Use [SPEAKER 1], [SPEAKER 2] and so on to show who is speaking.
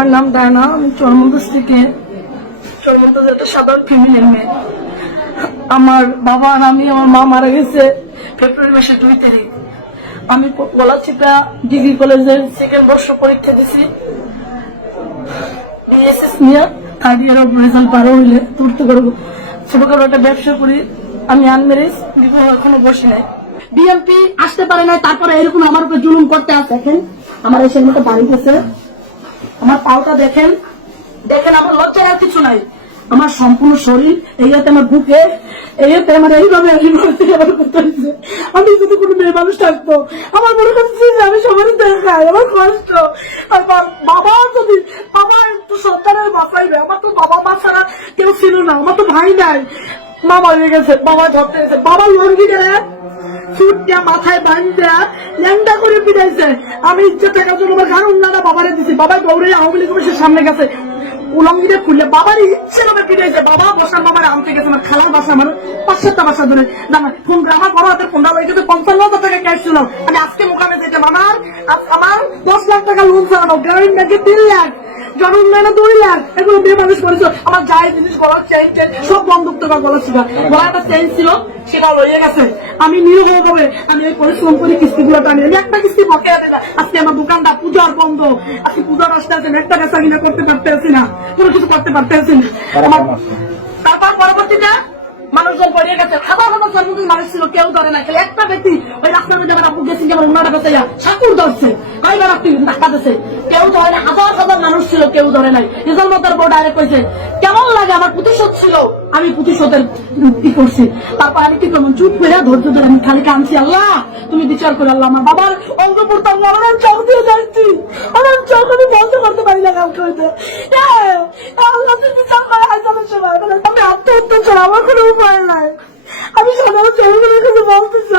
[SPEAKER 1] আমার নাম ডায়না, আমি চরমন্দাজ থেকে। চরমন্দাজ একটা সাধারণ ফ্যামিলির মেয়ে। আমার বাবা আর আমি, আমার মা মারা গেছে ফেব্রুয়ারি মাসের দুই তারিখ। আমি গলাচিপা ডিগ্রি কলেজের সেকেন্ড বর্ষ পরীক্ষা দিছি। এসএস নিয়ে থার্ড ইয়ার অফ রেজাল্ট পারো হইলে তুলতে করব ছোটখাটো একটা ব্যবসা করি। আমি আনমেরিজ বিবাহ এখনও বসি নাই।
[SPEAKER 2] বিএমপি আসতে পারে না তারপরে এরকম আমার উপরে জুলুম করতে আসে দেখেন, আমার এসে মতো বাড়ি গেছে আমার পাওটা দেখেন। দেখেন, আমার লজ্জার আর কিছু নাই। আমার সম্পূর্ণ শরীর এইয়াতে আমার বুকে এইয়াতে আমার এইভাবে আমি যদি কোনো মেয়ে মানুষ থাকতো আমার মনে করছি যে আমি সবার দেখাই, আমার কষ্ট। আর বাবা যদি বাবা একটু সন্তানের বাঁচাইবে, আমার তো বাবা মা ছাড়া কেউ ছিল না, আমার তো ভাই নাই। মা মরে গেছে, বাবা ধরতে গেছে, বাবা লঙ্গি গেলে চুটটা মাথায় বান্ধা ল্যাংটা করে পিটাইছে। আমি ইচ্ছে টাকার জন্য আমার গান উন্নাটা বাবারে দিছি। বাবা দৌড়ে আওয়ামী লীগ সামনে গেছে। উলঙ্গিতে খুললে বাবার ইচ্ছে করে পিটাইছে। বাবা বসার বাবার আনতে গেছে আমার খালার বাসা আমার পাঁচ সাতটা বাসা ধরে। দাম ফোন আমার বড় হাতের ফোনটা হয়ে গেছে পঞ্চান্ন হাজার টাকা ক্যাশ ছিল। আমি আজকে মোকামে যেতাম আমার আমার দশ লাখ টাকা লোন চালানো গ্রামীণ ব্যাংকে তিন লাখ। জন উন্নয়নে দুই লাখ এগুলো দিয়ে মানুষ করেছে। আমার যাই জিনিস গলার চেন টেন সব বন্দুক টাকা গলা ছিল গলা একটা চেন ছিল সেটা লইয়ে গেছে। আমি এই পরিশ্রম করি টানি। আমি একটা কিস্তি বকে আনে না আজকে আমার দোকানটা পূজার বন্ধ। আজকে পূজার আসতে একটা বেচা কিনা করতে পারতেছি না। কোনো কিছু করতে পারতেছি না। তারপর পরবর্তীতে মানুষজন পড়িয়ে গেছে। হাজার হাজার মানুষ ছিল কেউ ধরে না খালি একটা ব্যক্তি ওই রাস্তার মধ্যে আমার আপু গেছি যেমন উন্নয়ন কাছে ঠাকুর ধরছে। আপনি ধাক্কা দিছে? কেউ ধরে না হাজার মানুষ ছিল কেউ ধরে নাই। রিজল মতার বোর্ড ডাইরেক্ট কইছে কেমন লাগে? আমার প্রতিশোধ ছিল। আমি প্রতিশোধের কি করছি। তারপর আমি কি করব? চুপ করে ধৈর্য ধরে আমি খালি কাঁদছি আল্লাহ তুমি বিচার করে আল্লাহ আমার বাবার অঙ্গ পড়তাম না, আমার চোখ দিয়ে যাচ্ছি আমার চোখ আমি বন্ধ করতে পারি না কাউকে হইতে আমি আত্মহত্যা ছাড়া আমার কোনো উপায় নাই। আমি সাধারণ জনগণের কাছে বলতেছি